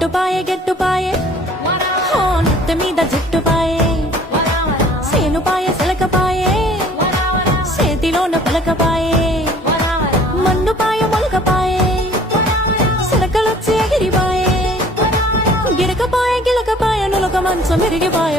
గెట్టుపాయే ఓ నెత్త మీద జుట్టుపాయే సేనుపాయే సిలకపాయే చేతిలోన పలకపాయే మన్నుపాయ మొలకపాయే సిలకలొచ్చి ఎగిరిపాయే గిరకపాయ గిలకపాయ నులక మంచం మెరిగిపాయ